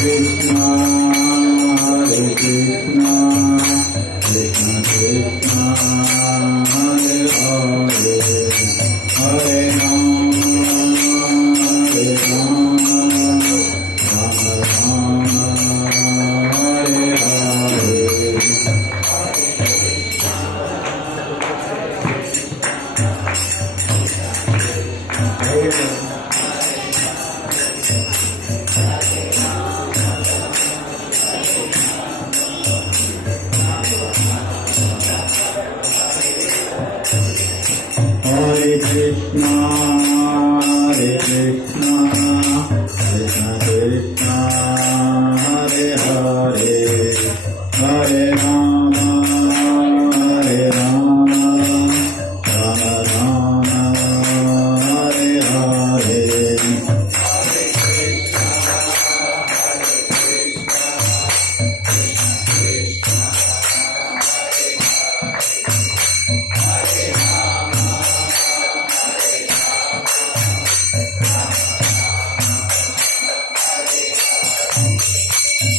Krishna Hare Krishna Krishna Krishna Hare Hare Hare Rama Hare Rama Rama Rama Hare Hare Hare Krishna, Hare Krishna, Krishna Krishna, Hare Hare, Hare Rama, Hare Rama, Rama Rama, Hare Hare.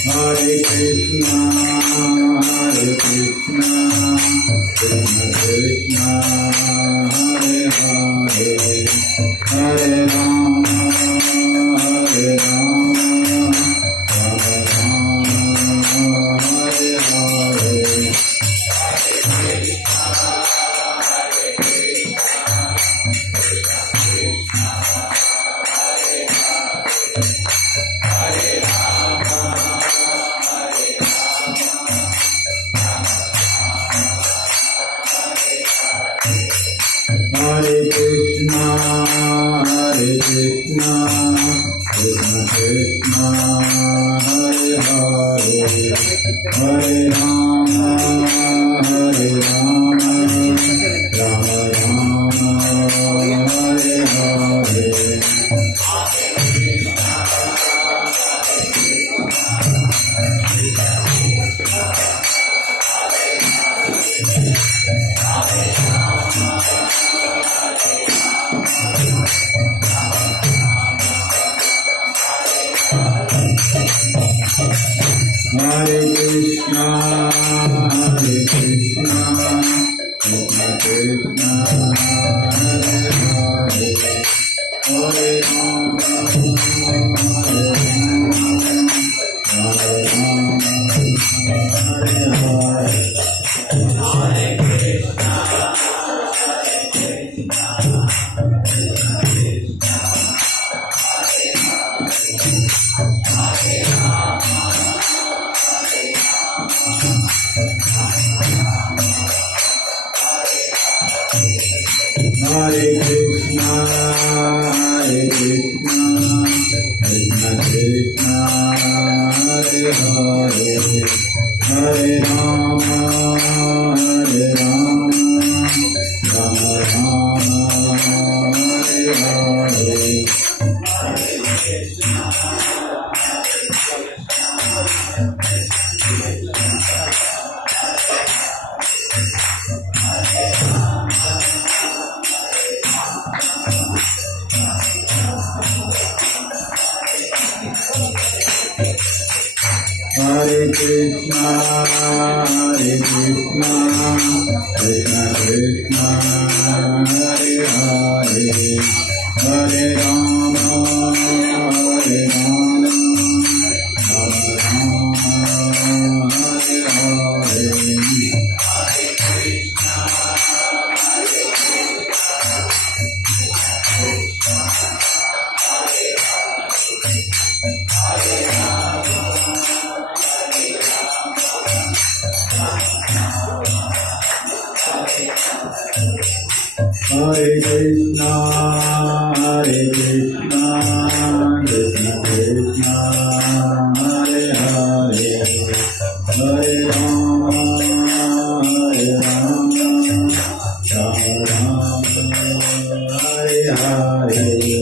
Hare Krishna, Hare Krishna, Krishna Krishna, Hare Hare, Hare Rama, Hare Rama, Rama Rama, Hare Hare. Hare Krishna, Hare Krishna, Krishna Krishna, Hare Hare, Hare Rama, Hare Rama, Rama Rama, Hare Hare. Hare Krishna, Hare Krishna, Krishna Krishna, Hare Hare, Hare Rama, Hare Rama, Rama Rama, Hare Hare. Hare Krishna, Hare Krishna, Hare Krishna, Krishna Krishna, Hare Hare, Hare Rama, Hare Rama, Rama Rama, Hare Hare. Hare Krishna, Hare Krishna, Krishna Krishna, Hare Hare, Hare Rama, Hare Rama, Rama Rama, Hare Hare. Hare Krishna, Hare Krishna, Krishna Krishna, Hare Hare, Hare Rama, Hare Rama, Rama Rama, Hare Hare.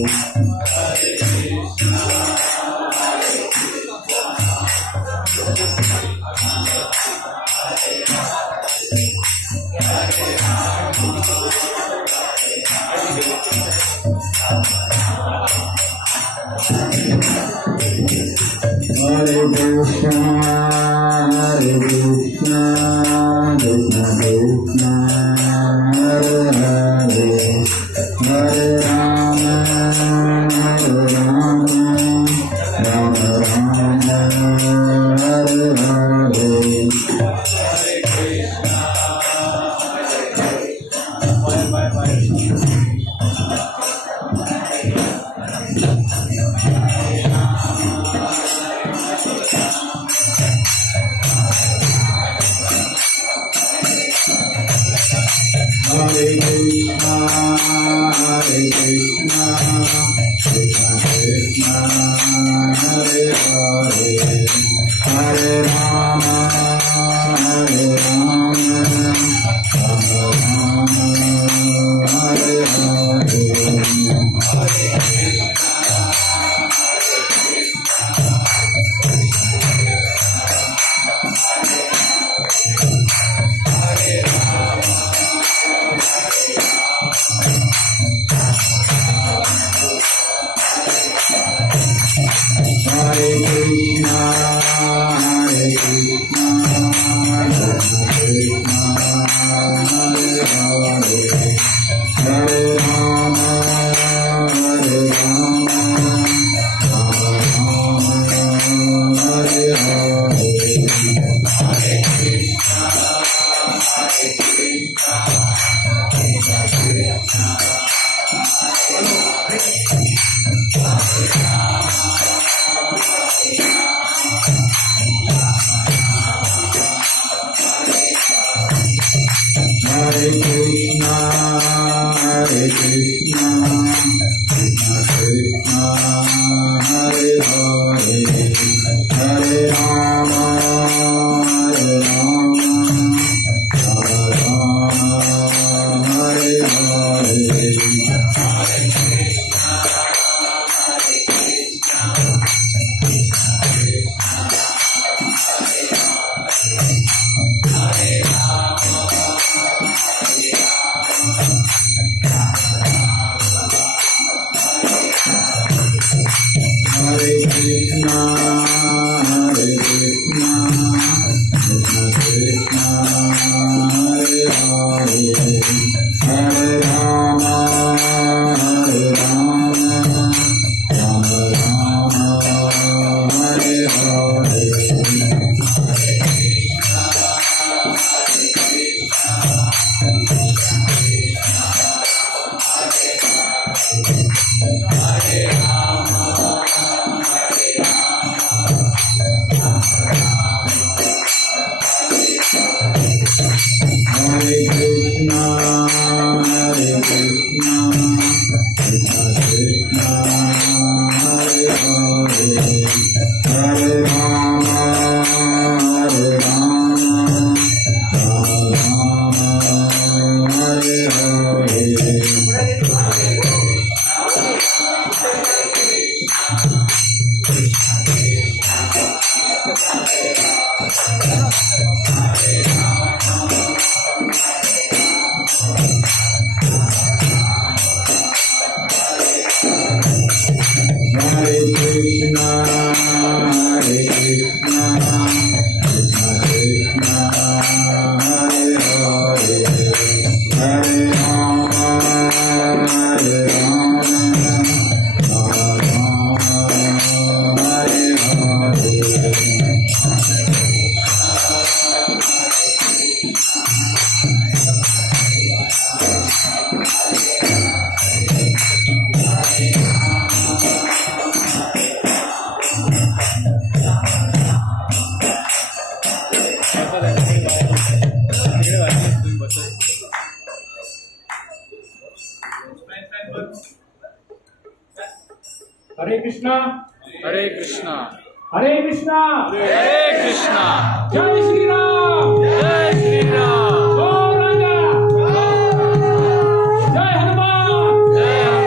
Hare हरे कृष्णा हरे कृष्णा हरे कृष्णा हरे कृष्णा। जय श्री राम जय श्री राम। गौरंग जय हनुमान जय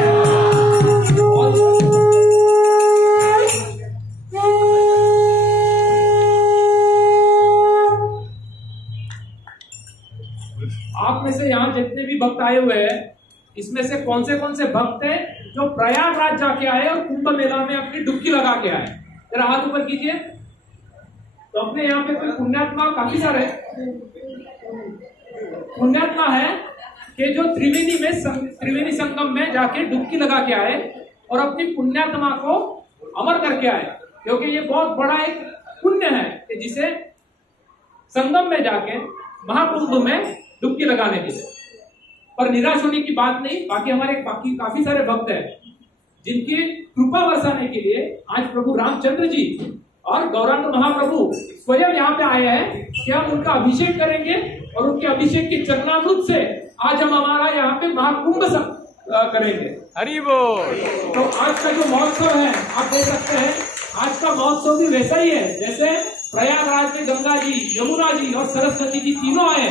आप में से यहाँ जितने भी भक्त आए हुए हैं, इसमें से कौन से भक्त हैं जो प्रयागराज जाके आए और कुंभ मेला में अपनी डुबकी लगा के आए? जरा हाथ ऊपर कीजिए। तो अपने यहाँ पे कोई पुण्यात्मा काफी सारे पुण्यात्मा है कि जो त्रिवेणी संगम में जाके डुबकी लगा के आए और अपनी पुण्यात्मा को अमर करके आए, क्योंकि ये बहुत बड़ा एक पुण्य है कि जिसे संगम में जाके महाकुंभ में डुबकी लगाने की। पर निराश होने की बात नहीं, बाकी काफी सारे भक्त हैं जिनकी कृपा बरसाने के लिए आज प्रभु रामचंद्र जी और गौरांग महाप्रभु स्वयं यहाँ पे आए हैं कि हम उनका अभिषेक करेंगे और उनके अभिषेक के चरणामृत से आज हम हमारा यहाँ पे महाकुंभ करेंगे। हरि बोल। तो आज का जो महोत्सव है आप देख सकते हैं, आज का महोत्सव भी वैसा ही है जैसे प्रयागराज में गंगा जी, यमुना जी और सरस्वती जी तीनों आए,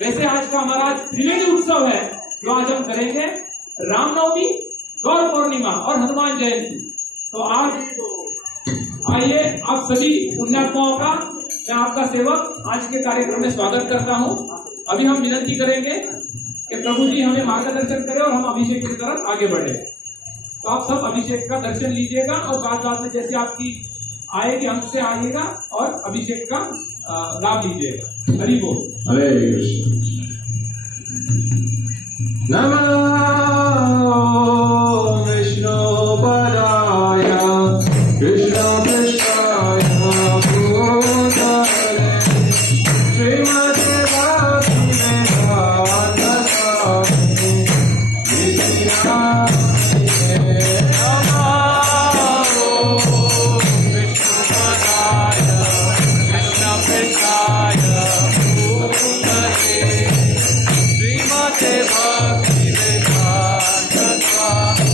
वैसे आज का हमारा त्रिवेणी उत्सव है जो आज हम करेंगे। रामनवमी, गौर पूर्णिमा और हनुमान जयंती। तो आज आइए आप सभी पुण्यात्माओं का मैं आपका सेवक आज के कार्यक्रम में स्वागत करता हूं। अभी हम विनती करेंगे कि प्रभु जी हमें मार्गदर्शन करें और हम अभिषेक की तरफ आगे बढ़े। तो आप सब अभिषेक का दर्शन लीजिएगा और बाद में जैसे आपकी आएगी हमसे आइएगा और अभिषेक का लाभ लीजिएगा। हरि बोल। हरे कृष्ण। नमो विष्णु पदाय कृष्ण कृष्णाय भूतले श्रीमते भक्तिवेदांत स्वामी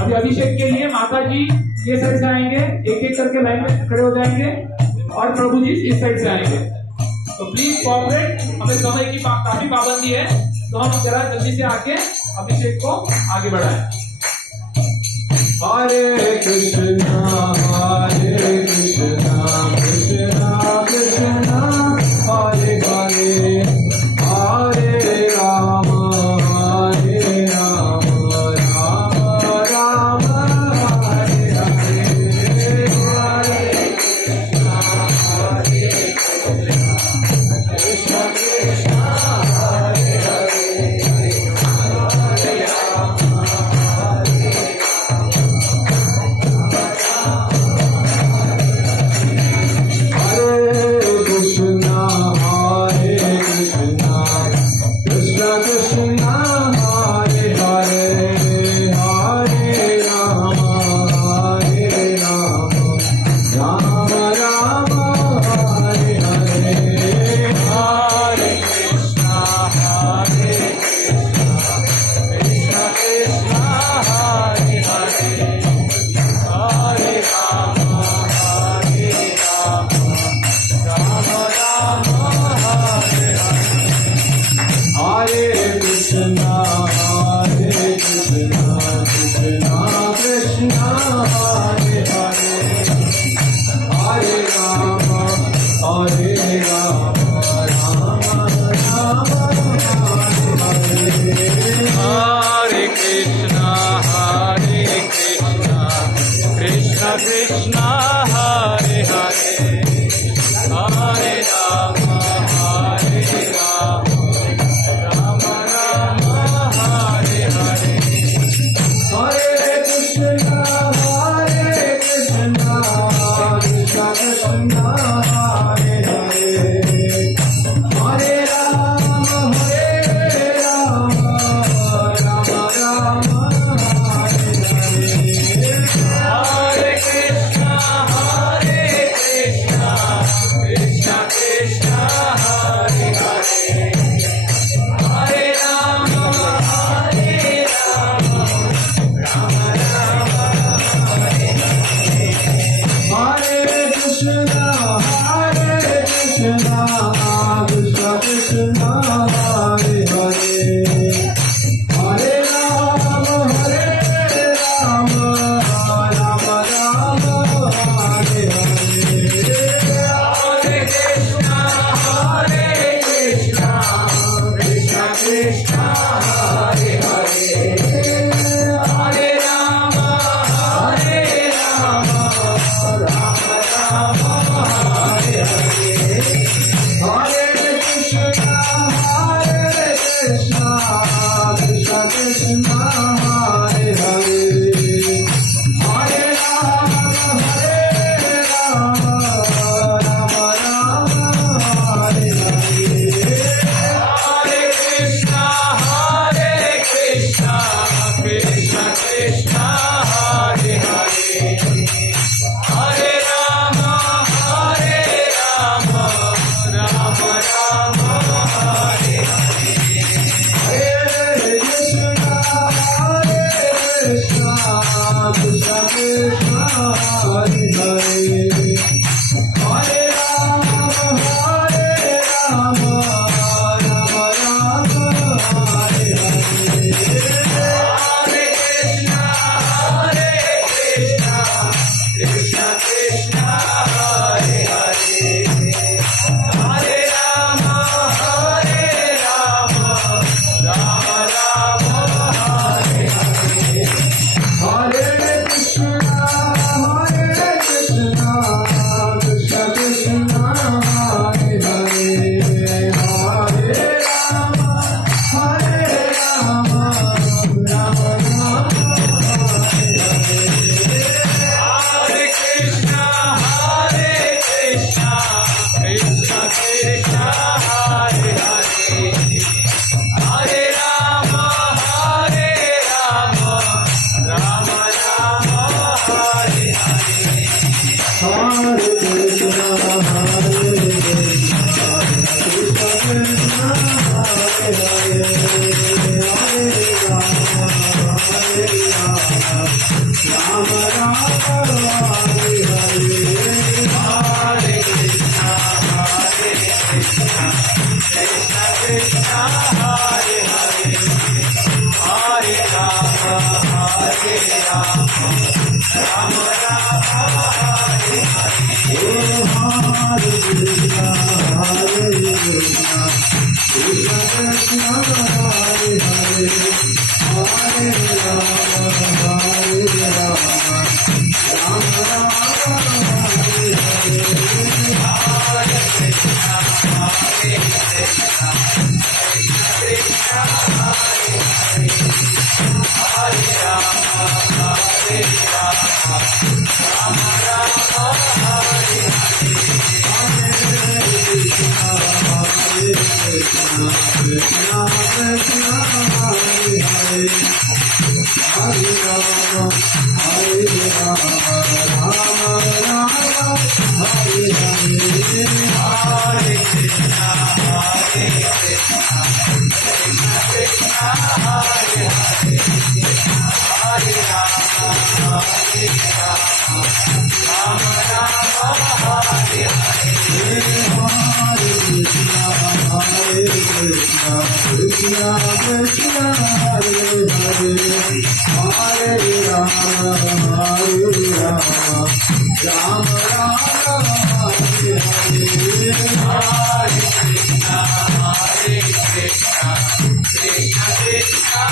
अभी अभिषेक के लिए माता जी ये साइड से आएंगे, एक एक करके लाइन में खड़े हो जाएंगे और प्रभु जी इस साइड से आएंगे। तो प्लीज कोऑपरेट, हमें समय की काफी पाबंदी है, तो हम जरा जल्दी से आके अभिषेक को आगे बढ़ाएं। हरे कृष्णा कृष्णा कृष्णा हरे हरे, हरे राम राम राम हरे हरे, हरे कृष्णा कृष्णा हरे हरे, हरे राम हरे Krishna Krishna Hare Hare Hare Rama Hare Rama Rama Rama Hare Hare Hare Krishna Krishna Krishna Hare Hare Hare Rama Rama Rama Hare Hare Hare Krishna Krishna Krishna Hare Hare Hare Rama Rama Rama Hare Hare Hare Krishna Krishna Krishna Hare Hare Hare Rama Rama Rama Hare Hare Hare Krishna Krishna Krishna Hare Hare Hare Rama Rama Rama Hare Hare Hare Krishna Krishna Krishna Hare Hare Hare Rama Rama Rama Hare Hare Hare Krishna Krishna Krishna Hare Hare Hare Rama Rama Rama Hare Hare Hare Krishna Krishna Krishna Hare Hare Hare Rama Rama Rama Hare Hare Hare Krishna Krishna Hare Hare Hare Rama Rama Rama Hare Hare Hare Krishna Krishna Krishna Hare Hare Hare Rama Rama Rama Hare Hare Hare Krishna Krishna Krishna Hare Hare Hare Rama Rama Rama Hare Hare Hare Krishna Krishna Krishna Hare Hare Hare Rama Rama Rama Hare Hare Hare Krishna Krishna Krishna Hare Hare Hare Rama Rama Rama Hare Hare Hare Krishna Krishna Krishna Hare Hare Hare Rama Rama Rama Hare Hare Hare Krishna Krishna Krishna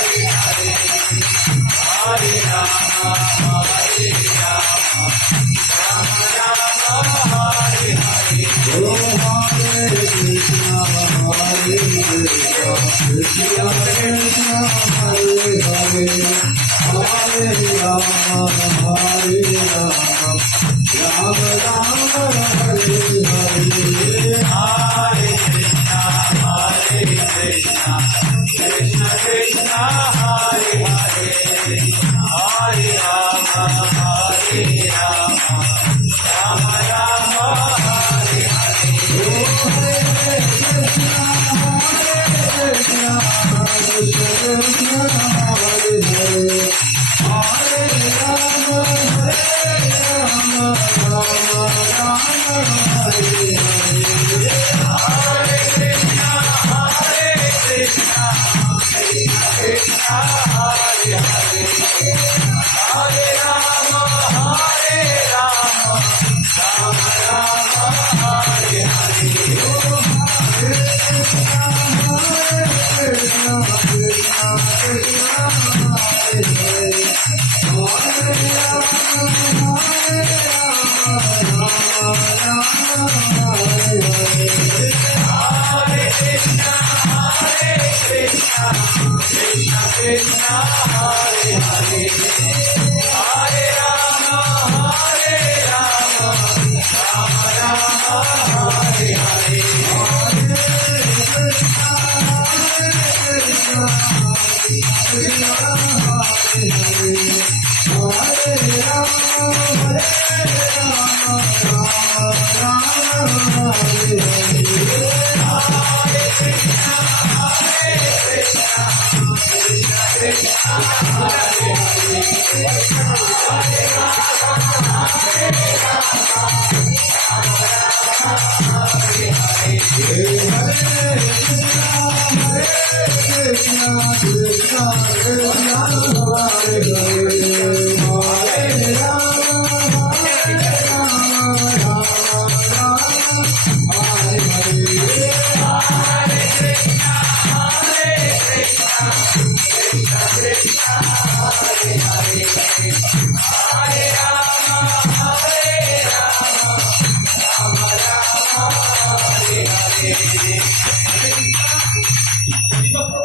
Hare Hare Hare Rama Rama Rama Hare Hare Hare Krishna Krishna Krishna Hare Hare Hare Rama Rama Rama Hare Hare Hare Krishna Krishna Krishna Hare Hare Hare Rama Rama Rama Hare Hare Hare Krishna Krishna Krishna Krishna Hare Hare Hare Rama Rama Rama Hare Hare Hare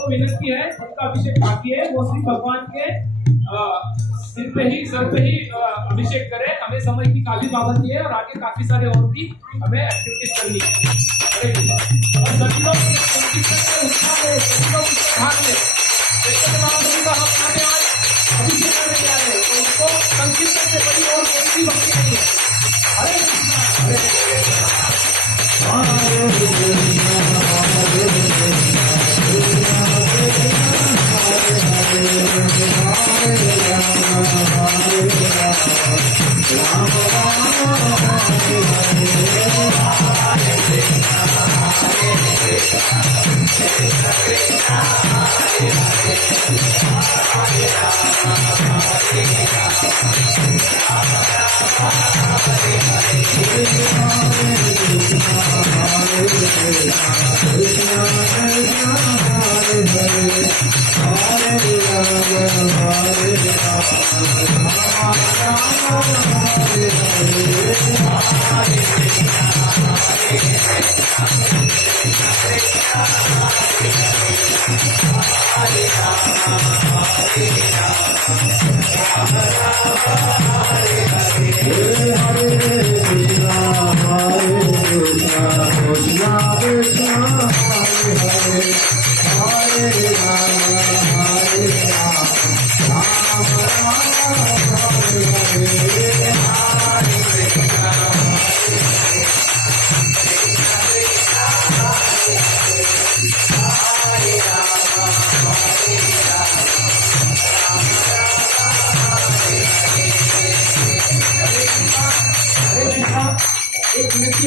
विनती है, उसका अभिषेक बाकी है, वो श्री भगवान के sir पे ही अभिषेक करे। हमें समय की काफी पाबंदी है और आगे काफी सारे और भी हमें एक्टिविटीज करनी है। और सभी लोग उत्साह में भाग ले। अभिषेक करने जा रहे हैं तो उसको संकीर्तन से बड़ी और कोई भी भक्ति नहीं है। हरे कृष्णा हरे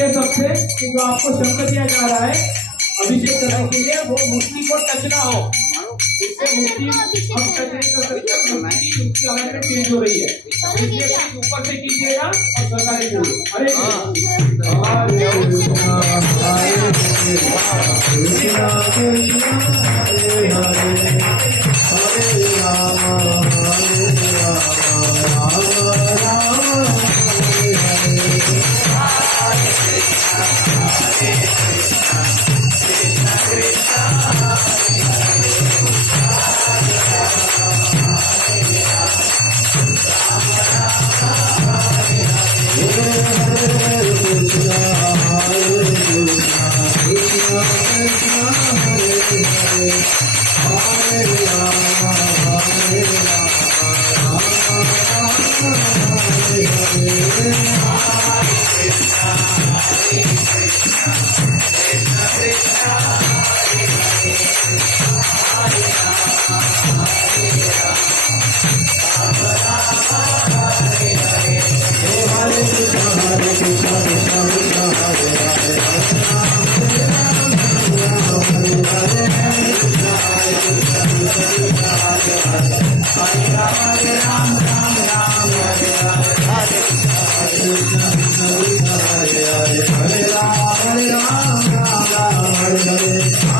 सबसे कि जो आपको शंकर दिया जा रहा है अभिषेक करने के लिए, वो मूर्ति को टच ना हो। इससे मूर्ति हम टच नहीं कर सकते, मूर्ति उसकी अलाइनमेंट चेंज हो रही है, इसलिए ऊपर से कीजिएगा और सरकारी बोलिए। अरे Hare Rama, Rama Rama, Hare Hare,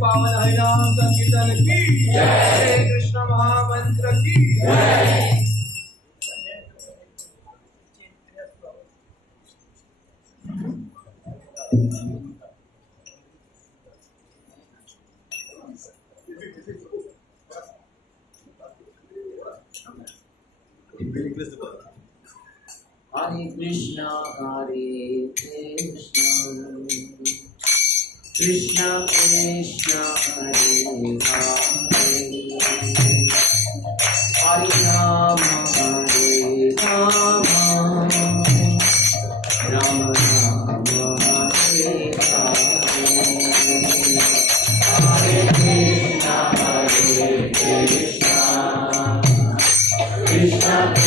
पावन हरिनाम संकीर्तन की जय, हरे कृष्ण महामंत्र की जय। Hare Krishna, Hare Krishna, Krishna Krishna, Hare Hare, Hare Rama, Hare Rama, Rama Rama, Hare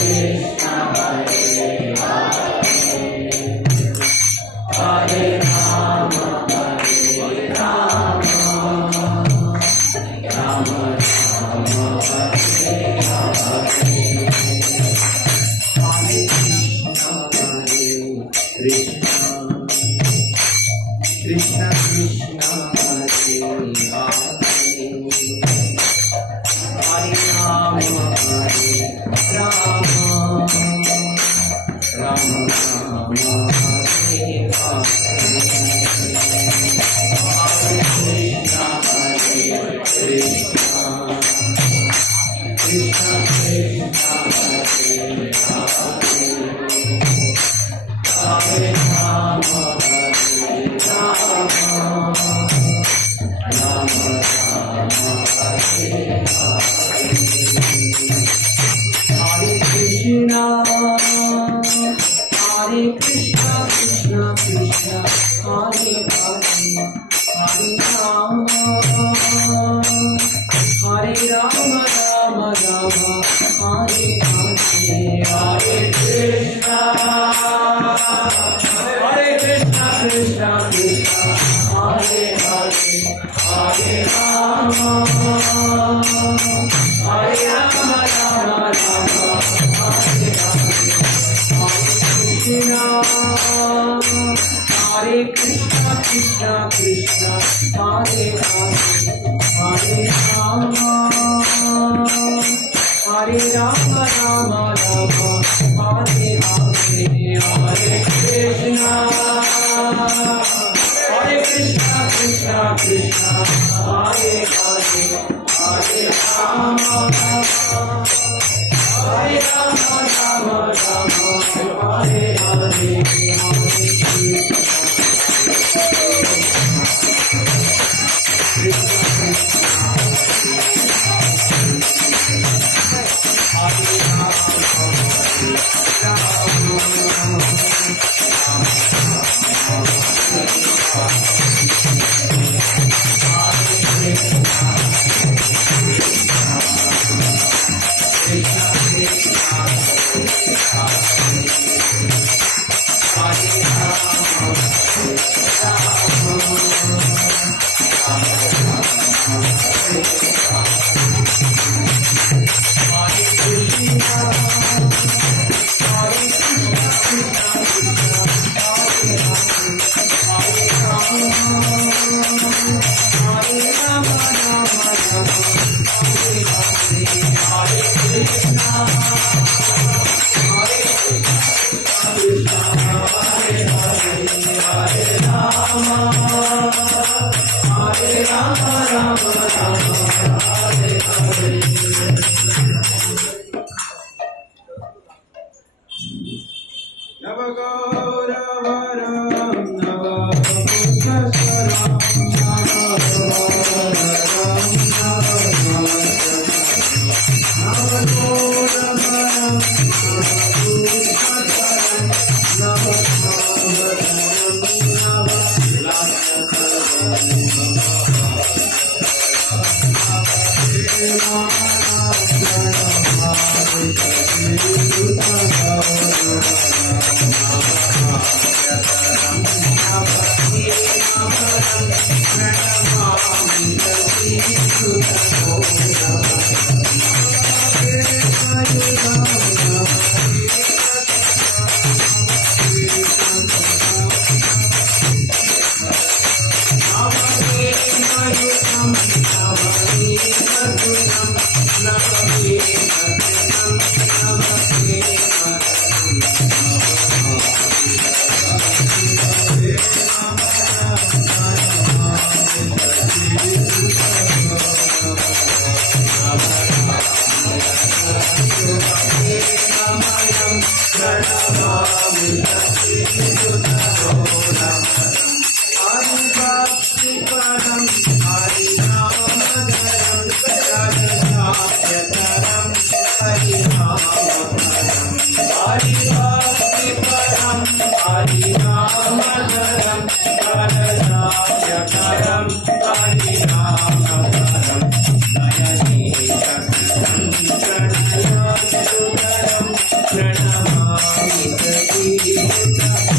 प्रणमामि सतीसुतं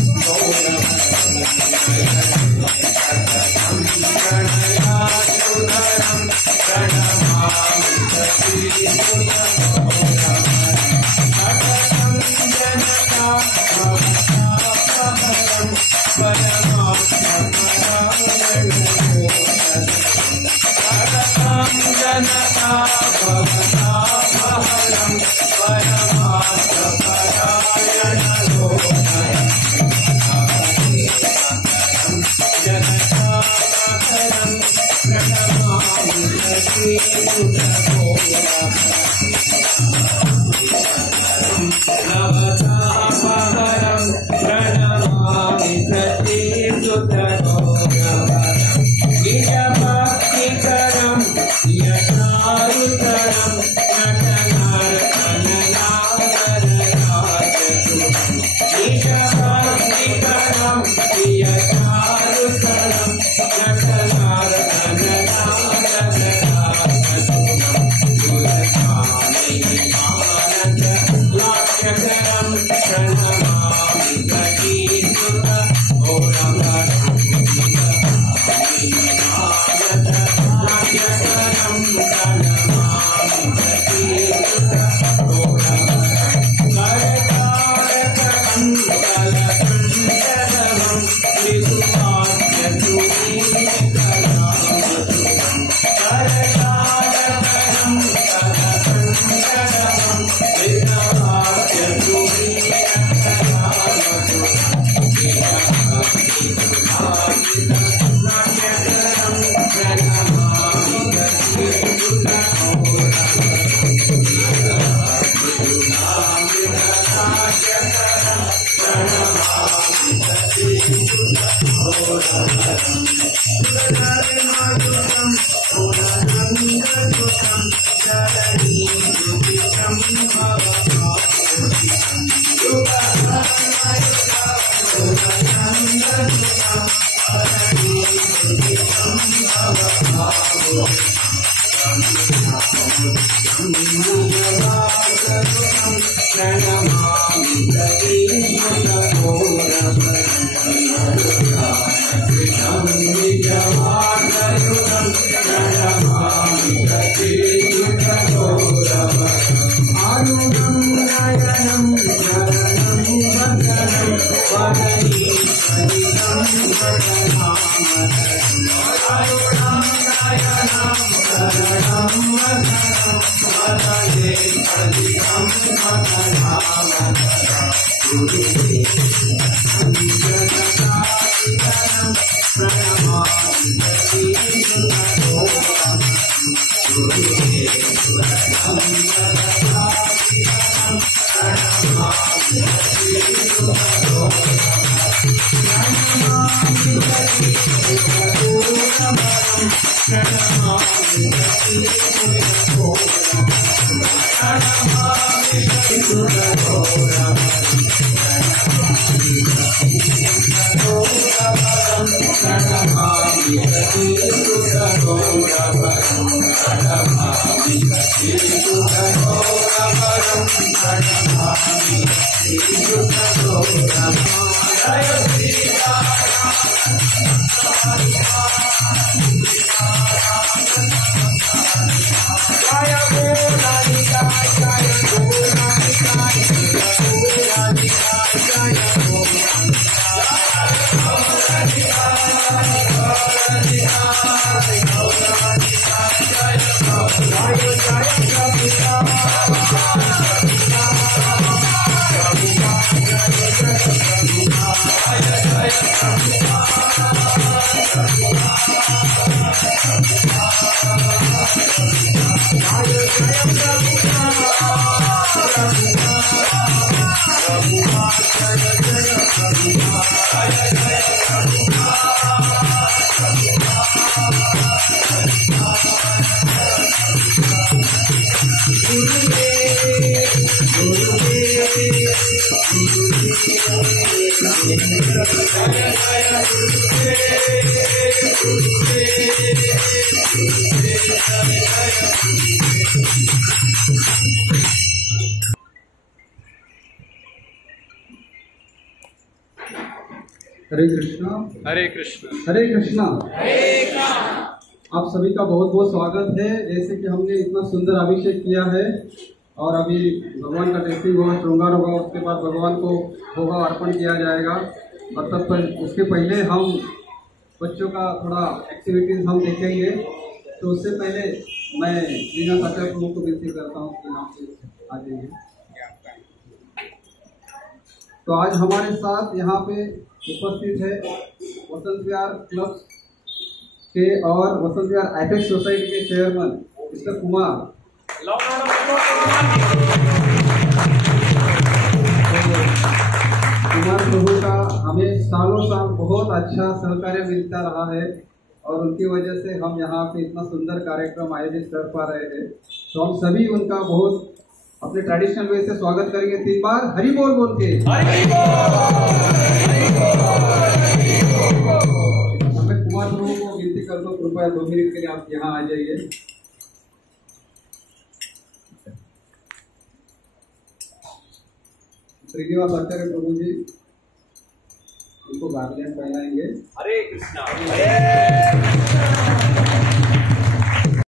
हरे कृष्णा हरे कृष्णा। हरे कृष्णा। आप सभी का बहुत बहुत स्वागत है। जैसे कि हमने इतना सुंदर अभिषेक किया है और अभी भगवान का टेस्टिंग होगा, श्रृंगार होगा, उसके बाद भगवान को भोगा अर्पण किया जाएगा। और तब पर उसके पहले हम बच्चों का थोड़ा एक्टिविटीज हम देखेंगे। तो उससे पहले मैं रीना आचार्य प्रभु को विनती करता हूँ कि यहाँ पे आ जाइए। तो आज हमारे साथ यहाँ पे उपस्थित है वसंत विहार क्लब के और वसंत विहार एपेक्स सोसाइटी के चेयरमैन मिस्टर कुमार। कुमार प्रभु का हमें सालों साल बहुत अच्छा सहकार्य मिलता रहा है और उनकी वजह से हम यहाँ पे इतना सुंदर कार्यक्रम आयोजित कर पा रहे हैं। तो हम सभी उनका बहुत अपने ट्रेडिशनल वे से स्वागत करेंगे। 3 बार हरि बोल बोल के। मैं कुमार प्रभु को विनती करता हूँ, कृपया 2 मिनट के लिए आप यहाँ आ जाइए। श्रीनिवास आचार्य प्रभु जी उनको गार्जियन पहनाएंगे। हरे कृष्णा।